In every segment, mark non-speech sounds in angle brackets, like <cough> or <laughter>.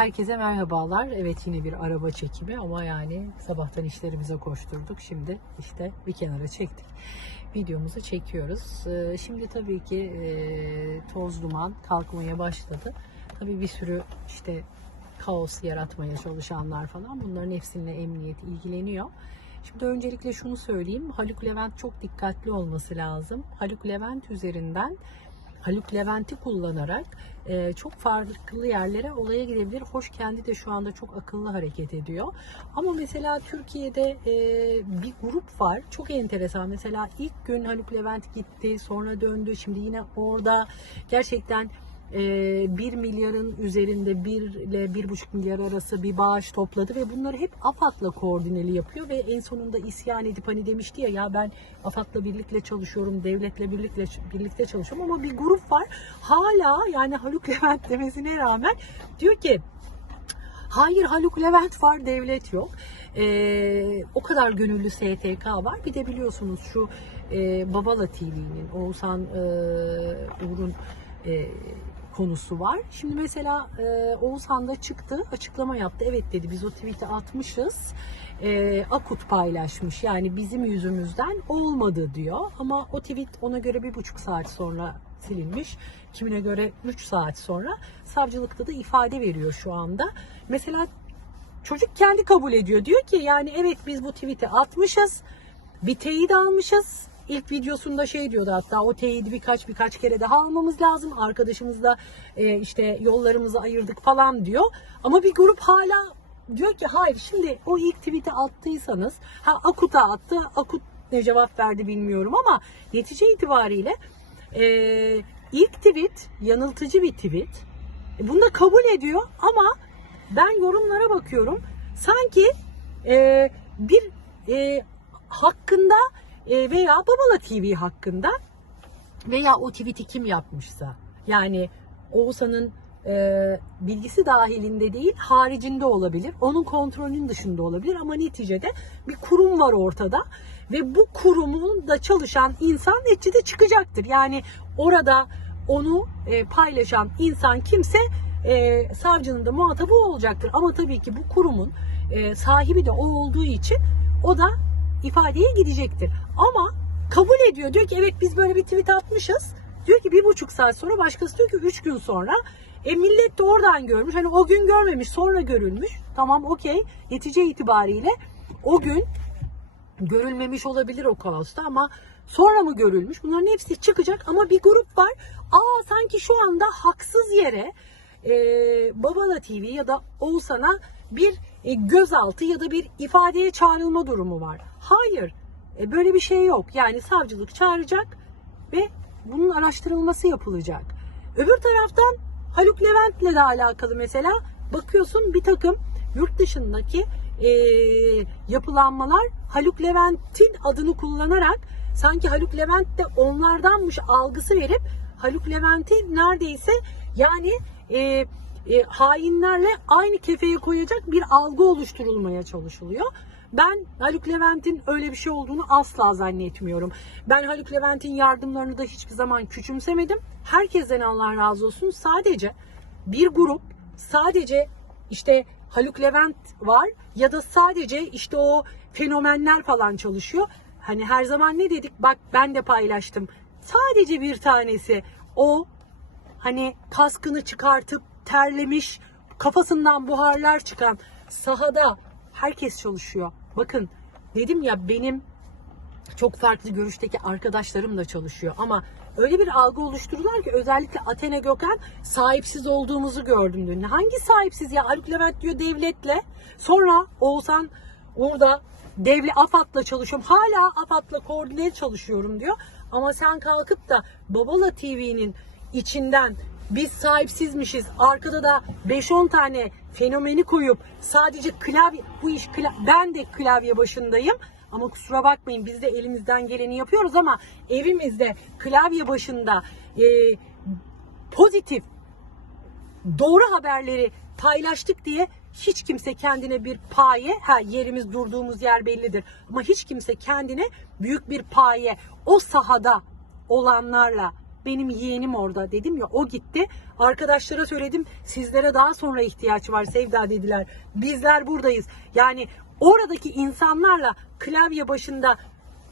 Herkese merhabalar. Evet yine bir araba çekimi ama yani sabahtan işlerimize koşturduk. Şimdi işte bir kenara çektik. Videomuzu çekiyoruz. Ee, Şimdi tabii ki e, toz duman kalkmaya başladı. Tabii bir sürü işte kaos yaratmaya çalışanlar falan bunların hepsiyle emniyet ilgileniyor. Şimdi öncelikle şunu söyleyeyim. Haluk Levent çok dikkatli olması lazım. Haluk Levent üzerinden Haluk Levent'i kullanarak e, çok farklı yerlere olaya gidebilir. Hoş kendi de şu anda çok akıllı hareket ediyor. Ama mesela Türkiye'de e, bir grup var. Çok enteresan. Mesela ilk gün Haluk Levent gitti, sonra döndü. Şimdi yine orada gerçekten 1 milyarın üzerinde 1 ile 1,5 milyar arası bir bağış topladı ve bunları hep AFAD'la koordineli yapıyor ve en sonunda isyan edip hani demişti ya ya ben AFAD'la birlikte çalışıyorum, devletle birlikte birlikte çalışıyorum ama bir grup var hala yani Haluk Levent demesine rağmen diyor ki Hayır Haluk Levent var, devlet yok. Ee, o kadar gönüllü STK var. Bir de biliyorsunuz şu e, Babala TV'nin, Oğuzhan e, Uğur'un e, konusu var. Şimdi mesela e, Oğuzhan da çıktı, açıklama yaptı. Evet dedi biz o tweet'i atmışız. E, Akut paylaşmış. Yani bizim yüzümüzden olmadı diyor. Ama o tweet ona göre bir buçuk saat sonra silinmiş. Kimine göre 3 saat sonra savcılıkta da ifade veriyor şu anda. Mesela çocuk kendi kabul ediyor. Diyor ki yani evet biz bu tweet'i atmışız. Bir teyit almışız. İlk videosunda şey diyordu hatta o teyidi birkaç birkaç kere daha almamız lazım. Arkadaşımızla e, işte yollarımızı ayırdık falan diyor. Ama bir grup hala diyor ki hayır şimdi o ilk tweet'i attıysanız ha Akut'a attı. Akut ne cevap verdi bilmiyorum ama netice itibariyle e, ilk tweet yanıltıcı bir tweet. E, Bunu da kabul ediyor ama ben yorumlara bakıyorum. Sanki e, bir e, hakkında e, veya Babala TV hakkında veya o tweet'i kim yapmışsa yani Oğuzhan'ın e, bilgisi dahilinde değil haricinde olabilir. Onun kontrolünün dışında olabilir ama neticede bir kurum var ortada ve bu kurumun da çalışan insan neticede çıkacaktır. Yani orada onu e, paylaşan insan kimse e, savcının da muhatabı olacaktır. Ama tabii ki bu kurumun e, sahibi de o olduğu için o da ifadeye gidecektir. Ama kabul ediyor. Diyor ki evet biz böyle bir tweet atmışız. Diyor ki bir buçuk saat sonra başkası diyor ki üç gün sonra. E millet de oradan görmüş. Hani o gün görmemiş sonra görülmüş. Tamam okey. Netice itibariyle o gün görülmemiş olabilir o kaosta ama sonra mı görülmüş? Bunların hepsi çıkacak ama bir grup var. Aa sanki şu anda haksız yere e, Babala TV ya da Oğuzhan'a bir e, gözaltı ya da bir ifadeye çağrılma durumu var. Hayır. E, böyle bir şey yok. Yani savcılık çağıracak ve bunun araştırılması yapılacak. Öbür taraftan Haluk Levent'le de alakalı mesela bakıyorsun bir takım yurt dışındaki e, yapılanmalar Haluk Levent'in adını kullanarak sanki Haluk Levent de onlardanmış algısı verip Haluk Levent'i neredeyse yani e, e, hainlerle aynı kefeye koyacak bir algı oluşturulmaya çalışılıyor. Ben Haluk Levent'in öyle bir şey olduğunu asla zannetmiyorum. Ben Haluk Levent'in yardımlarını da hiçbir zaman küçümsemedim. Herkesten Allah razı olsun. Sadece bir grup, sadece işte Haluk Levent var ya da sadece işte o fenomenler falan çalışıyor. Hani her zaman ne dedik? Bak ben de paylaştım. Sadece bir tanesi o hani kaskını çıkartıp terlemiş, kafasından buharlar çıkan sahada herkes çalışıyor. Bakın dedim ya benim çok farklı görüşteki arkadaşlarım da çalışıyor ama öyle bir algı oluşturdular ki özellikle Athena Gökhan sahipsiz olduğumuzu gördüm dün. Hangi sahipsiz ya? Haluk Levent diyor devletle. Sonra Oğuzhan orada devlet AFAD'la çalışıyorum. Hala AFAD'la koordine çalışıyorum diyor. Ama sen kalkıp da Babala TV'nin içinden biz sahipsizmişiz. Arkada da 5-10 tane fenomeni koyup sadece klavye bu iş kla- ben de klavye başındayım. Ama kusura bakmayın biz de elimizden geleni yapıyoruz ama evimizde klavye başında e, pozitif doğru haberleri paylaştık diye hiç kimse kendine bir paye, ha yerimiz durduğumuz yer bellidir ama hiç kimse kendine büyük bir paye o sahada olanlarla benim yeğenim orada dedim ya o gitti. Arkadaşlara söyledim sizlere daha sonra ihtiyaç var Sevda dediler. Bizler buradayız. Yani oradaki insanlarla klavye başında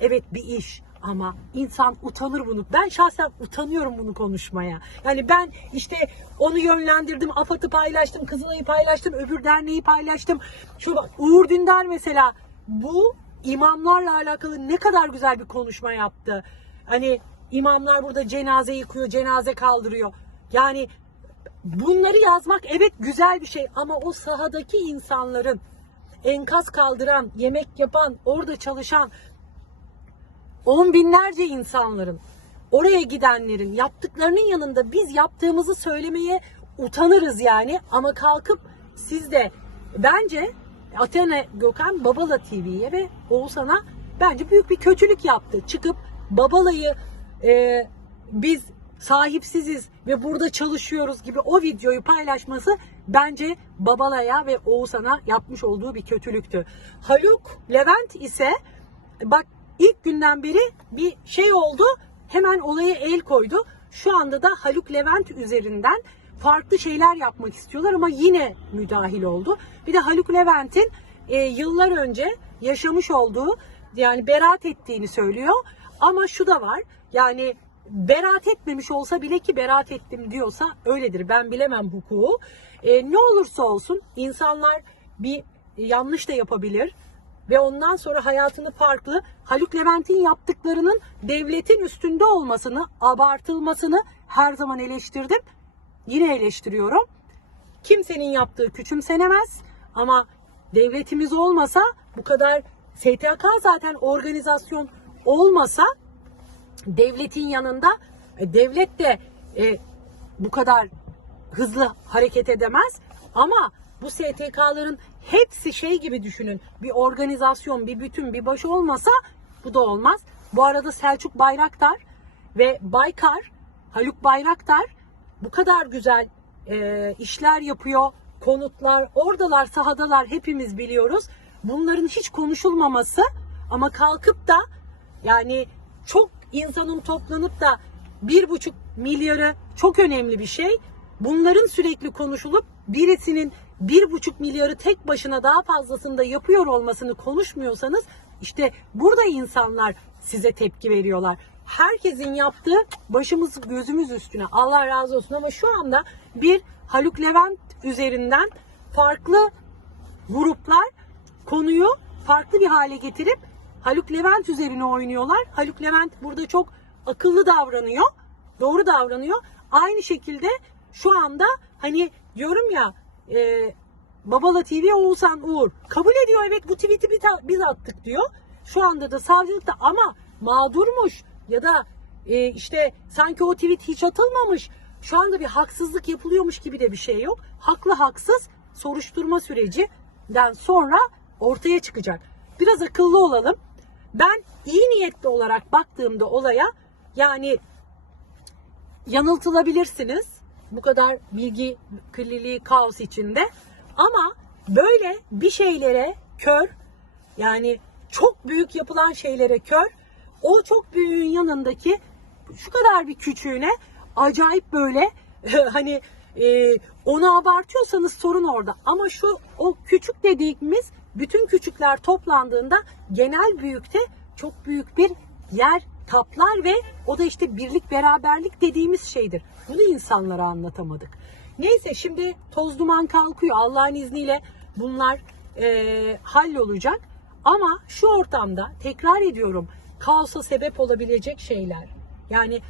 evet bir iş ama insan utanır bunu. Ben şahsen utanıyorum bunu konuşmaya. Yani ben işte onu yönlendirdim, AFAD'ı paylaştım, Kızılay'ı paylaştım, öbür derneği paylaştım. Şu Uğur Dündar mesela bu imamlarla alakalı ne kadar güzel bir konuşma yaptı. Hani imamlar burada cenaze yıkıyor, cenaze kaldırıyor. Yani bunları yazmak evet güzel bir şey ama o sahadaki insanların enkaz kaldıran, yemek yapan, orada çalışan on binlerce insanların oraya gidenlerin yaptıklarının yanında biz yaptığımızı söylemeye utanırız yani ama kalkıp siz de bence Athena Gökhan Babala TV'ye ve Oğuzhan'a bence büyük bir kötülük yaptı. Çıkıp Babala'yı e, biz sahipsiziz ve burada çalışıyoruz gibi o videoyu paylaşması bence Babala'ya ve Oğuzhan'a yapmış olduğu bir kötülüktü. Haluk Levent ise bak ilk günden beri bir şey oldu. Hemen olaya el koydu. Şu anda da Haluk Levent üzerinden farklı şeyler yapmak istiyorlar ama yine müdahil oldu. Bir de Haluk Levent'in e, yıllar önce yaşamış olduğu yani beraat ettiğini söylüyor. Ama şu da var. Yani beraat etmemiş olsa bile ki beraat ettim diyorsa öyledir. Ben bilemem hukuku. E, ne olursa olsun insanlar bir yanlış da yapabilir ve ondan sonra hayatını farklı Haluk Levent'in yaptıklarının devletin üstünde olmasını, abartılmasını her zaman eleştirdim. Yine eleştiriyorum. Kimsenin yaptığı küçümsenemez ama devletimiz olmasa bu kadar STK zaten organizasyon olmasa devletin yanında e, devlet de e, bu kadar hızlı hareket edemez ama bu STK'ların hepsi şey gibi düşünün. Bir organizasyon, bir bütün, bir baş olmasa bu da olmaz. Bu arada Selçuk Bayraktar ve Baykar, Haluk Bayraktar bu kadar güzel e, işler yapıyor. Konutlar, oradalar, sahadalar hepimiz biliyoruz. Bunların hiç konuşulmaması ama kalkıp da yani çok insanın toplanıp da bir buçuk milyarı çok önemli bir şey. Bunların sürekli konuşulup birisinin bir buçuk milyarı tek başına daha fazlasını da yapıyor olmasını konuşmuyorsanız işte burada insanlar size tepki veriyorlar. Herkesin yaptığı başımız gözümüz üstüne Allah razı olsun ama şu anda bir Haluk Levent üzerinden farklı gruplar konuyu farklı bir hale getirip Haluk Levent üzerine oynuyorlar. Haluk Levent burada çok akıllı davranıyor. Doğru davranıyor. Aynı şekilde şu anda hani diyorum ya e, Babala TV Oğuzhan Uğur kabul ediyor evet bu tweet'i biz, attık diyor. Şu anda da savcılıkta ama mağdurmuş ya da e, işte sanki o tweet hiç atılmamış. Şu anda bir haksızlık yapılıyormuş gibi de bir şey yok. Haklı haksız soruşturma sürecinden sonra ortaya çıkacak. Biraz akıllı olalım. Ben iyi niyetli olarak baktığımda olaya yani yanıltılabilirsiniz. Bu kadar bilgi kirliliği, kaos içinde. Ama böyle bir şeylere kör yani çok büyük yapılan şeylere kör o çok büyüğün yanındaki şu kadar bir küçüğüne acayip böyle <laughs> hani e, onu abartıyorsanız sorun orada. Ama şu o küçük dediğimiz bütün küçükler toplandığında genel büyükte çok büyük bir yer kaplar ve o da işte birlik beraberlik dediğimiz şeydir. Bunu insanlara anlatamadık. Neyse şimdi toz duman kalkıyor. Allah'ın izniyle bunlar e, hallolacak. Ama şu ortamda tekrar ediyorum kaosa sebep olabilecek şeyler. Yani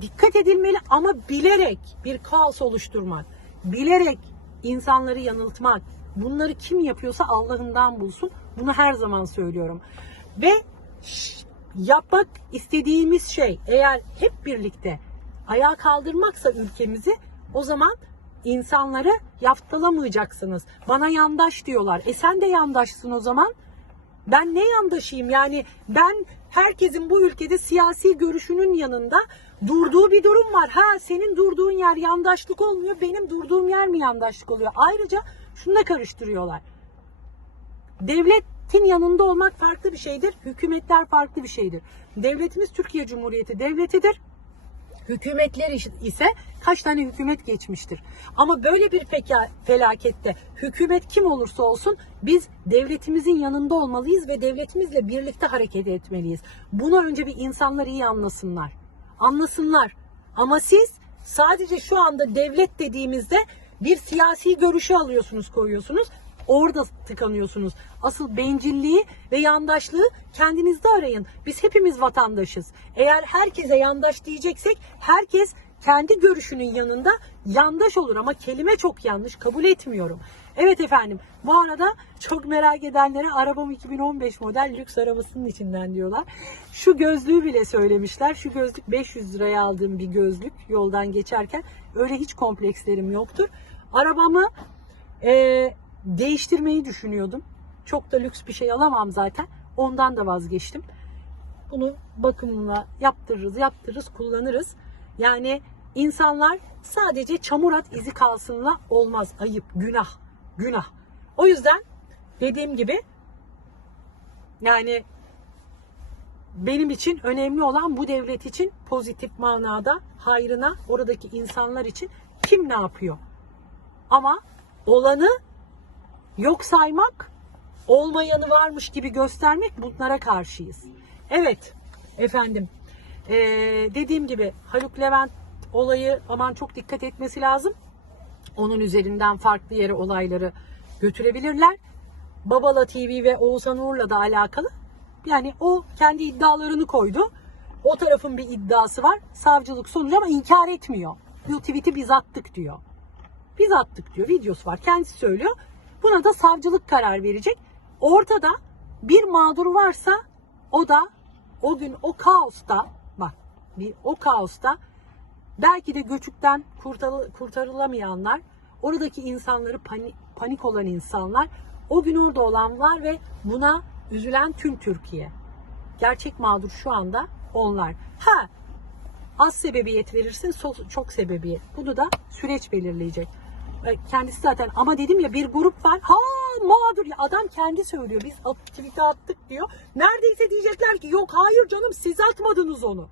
dikkat edilmeli ama bilerek bir kaos oluşturmak, bilerek insanları yanıltmak, bunları kim yapıyorsa Allah'ından bulsun. Bunu her zaman söylüyorum. Ve yapmak istediğimiz şey eğer hep birlikte ayağa kaldırmaksa ülkemizi o zaman insanları yaftalamayacaksınız. Bana yandaş diyorlar. E sen de yandaşsın o zaman. Ben ne yandaşıyım? Yani ben herkesin bu ülkede siyasi görüşünün yanında durduğu bir durum var. Ha senin durduğun yer yandaşlık olmuyor. Benim durduğum yer mi yandaşlık oluyor? Ayrıca şunu da karıştırıyorlar. Devletin yanında olmak farklı bir şeydir. Hükümetler farklı bir şeydir. Devletimiz Türkiye Cumhuriyeti devletidir. Hükümetler ise kaç tane hükümet geçmiştir. Ama böyle bir felakette hükümet kim olursa olsun biz devletimizin yanında olmalıyız ve devletimizle birlikte hareket etmeliyiz. Bunu önce bir insanlar iyi anlasınlar. Anlasınlar. Ama siz sadece şu anda devlet dediğimizde bir siyasi görüşü alıyorsunuz, koyuyorsunuz. Orada tıkanıyorsunuz. Asıl bencilliği ve yandaşlığı kendinizde arayın. Biz hepimiz vatandaşız. Eğer herkese yandaş diyeceksek herkes kendi görüşünün yanında yandaş olur ama kelime çok yanlış kabul etmiyorum. Evet efendim bu arada çok merak edenlere arabam 2015 model lüks arabasının içinden diyorlar. Şu gözlüğü bile söylemişler. Şu gözlük 500 liraya aldığım bir gözlük yoldan geçerken öyle hiç komplekslerim yoktur. Arabamı ee, değiştirmeyi düşünüyordum. Çok da lüks bir şey alamam zaten. Ondan da vazgeçtim. Bunu bakımla yaptırırız, yaptırırız, kullanırız. Yani insanlar sadece çamur at izi kalsınla olmaz. Ayıp, günah, günah. O yüzden dediğim gibi yani benim için önemli olan bu devlet için pozitif manada hayrına oradaki insanlar için kim ne yapıyor? Ama olanı yok saymak, olmayanı varmış gibi göstermek bunlara karşıyız. Evet efendim ee, dediğim gibi Haluk Levent olayı aman çok dikkat etmesi lazım. Onun üzerinden farklı yere olayları götürebilirler. Babala TV ve Oğuzhan Uğur'la da alakalı. Yani o kendi iddialarını koydu. O tarafın bir iddiası var. Savcılık sonucu ama inkar etmiyor. Bu tweet'i biz attık diyor. Biz attık diyor. Videosu var. Kendisi söylüyor. Buna da savcılık karar verecek. Ortada bir mağdur varsa o da o gün o kaosta bak bir o kaosta belki de göçükten kurtarı- kurtarılamayanlar oradaki insanları panik, panik olan insanlar o gün orada olan var ve buna üzülen tüm Türkiye. Gerçek mağdur şu anda onlar. Ha az sebebiyet verirsin çok sebebiyet. Bunu da süreç belirleyecek. Kendisi zaten ama dedim ya bir grup var. Ha mağdur ya adam kendi söylüyor. Biz tweet'e attık diyor. Neredeyse diyecekler ki yok hayır canım siz atmadınız onu.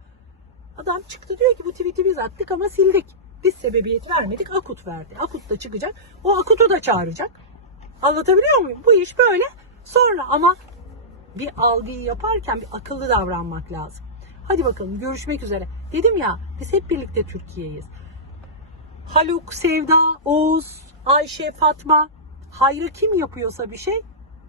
Adam çıktı diyor ki bu tweet'i biz attık ama sildik. Biz sebebiyet vermedik Akut verdi. Akut da çıkacak. O Akut'u da çağıracak. Anlatabiliyor muyum? Bu iş böyle. Sonra ama bir algıyı yaparken bir akıllı davranmak lazım. Hadi bakalım görüşmek üzere. Dedim ya biz hep birlikte Türkiye'yiz. Haluk, Sevda, Oğuz, Ayşe, Fatma hayrı kim yapıyorsa bir şey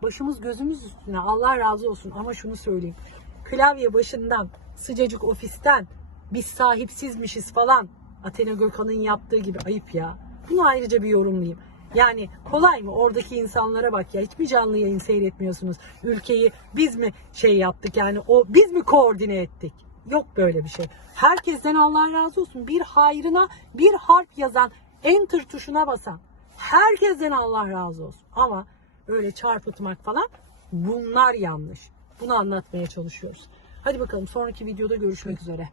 başımız gözümüz üstüne Allah razı olsun ama şunu söyleyeyim. Klavye başından sıcacık ofisten biz sahipsizmişiz falan Athena Gökhan'ın yaptığı gibi ayıp ya. Bunu ayrıca bir yorumlayayım. Yani kolay mı oradaki insanlara bak ya hiçbir canlı yayın seyretmiyorsunuz. Ülkeyi biz mi şey yaptık yani o biz mi koordine ettik? Yok böyle bir şey. Herkesten Allah razı olsun. Bir hayrına bir harf yazan enter tuşuna basan herkesten Allah razı olsun. Ama öyle çarpıtmak falan bunlar yanlış. Bunu anlatmaya çalışıyoruz. Hadi bakalım sonraki videoda görüşmek üzere.